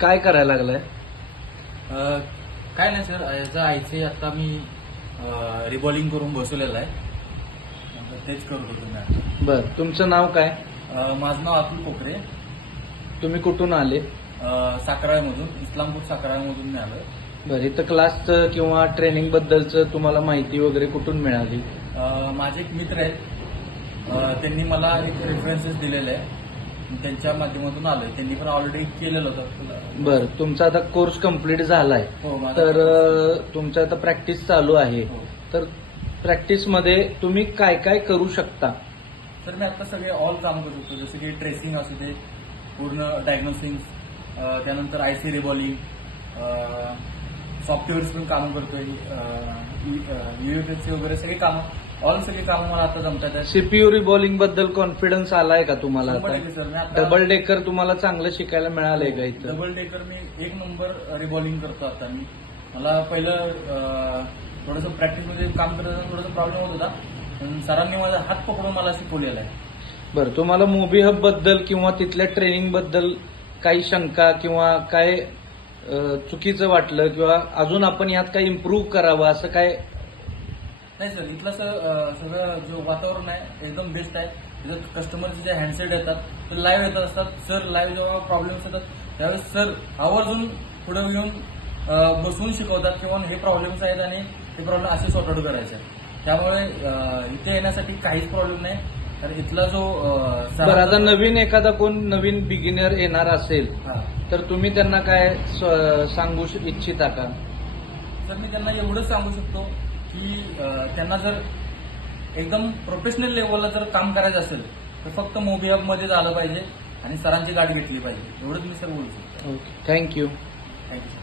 काय करायला लागलाय? काय नाही सर, याचा आयचे आता मी रिबॉलिंग करून बसवलेलं आहे. तेच करत होतो मी आता. बर, तुमचं नाव काय? माझं नाव अतुल कोकरे. तुम्ही कुठून आले? साखराळमधून, इस्लामपूर साखराळमधून मी आलो. बर, इथं क्लासचं किंवा ट्रेनिंग बद्दलचं तुम्हाला माहिती वगैरे कुठून मिळाली? माझे एक मित्र आहेत, त्यांनी मला एक रेफरन्सेस दिलेले आहे, त्यांच्या माध्यमातून आलोय. त्यांनी पण ऑलरेडी केलेलं होतं. बर, तुमचा आता कोर्स कम्प्लीट झालाय, हो, माझा तर तुमचं आता प्रॅक्टिस चालू आहे. हो. तर प्रॅक्टिसमध्ये तुम्ही काय काय करू शकता? सर, मी आता सगळे ऑल काम करू शकतो, जसं की ट्रेसिंग असू दे, पूर्ण डायग्नोसिंग, त्यानंतर आयसी रिबॉलिंग, सॉफ्टवेअर्स पण काम करतोय, UFSC वगैरे सगळी कामं, सगळी कामं मला आता जमतात आहेत. सीपीयू रिबॉलिंग बद्दल कॉन्फिडन्स आलाय का तुम्हाला? 100% सर. मी आता डबल डेकर तुम्हाला चांगलं शिकायला मिळालंय का इथं? डबल डेकर मी 1 नंबर रिबॉलिंग करतो आता. मला पहिलं थोडंसं प्रॅक्टिसमध्ये काम करताना थोडासा प्रॉब्लेम होत होता, पण सरांनी माझा हात पकडून मला शिकवलेला आहे. बरं, तुम्हाला मोबी हब बद्दल किंवा तिथल्या ट्रेनिंग बद्दल काही शंका किंवा काय चुकीचं वाटलं किंवा अजून आपण यात काही इम्प्रूव्ह करावं असं काय? नाही सर, इथलं सगळं जो वातावरण आहे एकदम बेस्ट आहे. तिथं कस्टमरचे जे हँडसेट येतात ते लाईव्ह येत असतात. सर लाईव्ह जेव्हा प्रॉब्लेम्स येतात त्यावेळेस सर आवर्जून पुढे येऊन बसवून शिकवतात किंवा हे प्रॉब्लेम्स आहेत आणि हे प्रॉब्लेम असे सॉर्ट आउट करायचे आहेत. त्यामुळे इथे येण्यासाठी काहीच प्रॉब्लेम नाही. तर इथला जो बरं, आता नवीन एखादा कोण नवीन बिगिनर येणार असेल तर तुम्ही त्यांना काय सांगू इच्छिता का? तर मी त्यांना एवढंच सांगू शकतो की त्यांना जर एकदम प्रोफेशनल लेवलला जर काम करायचं असेल तर फक्त मोबी हबमध्येच आलं पाहिजे आणि सरांची गाठ घेतली पाहिजे. एवढंच मी सर बोलू शकतो. Okay, thank you. थँक्यू.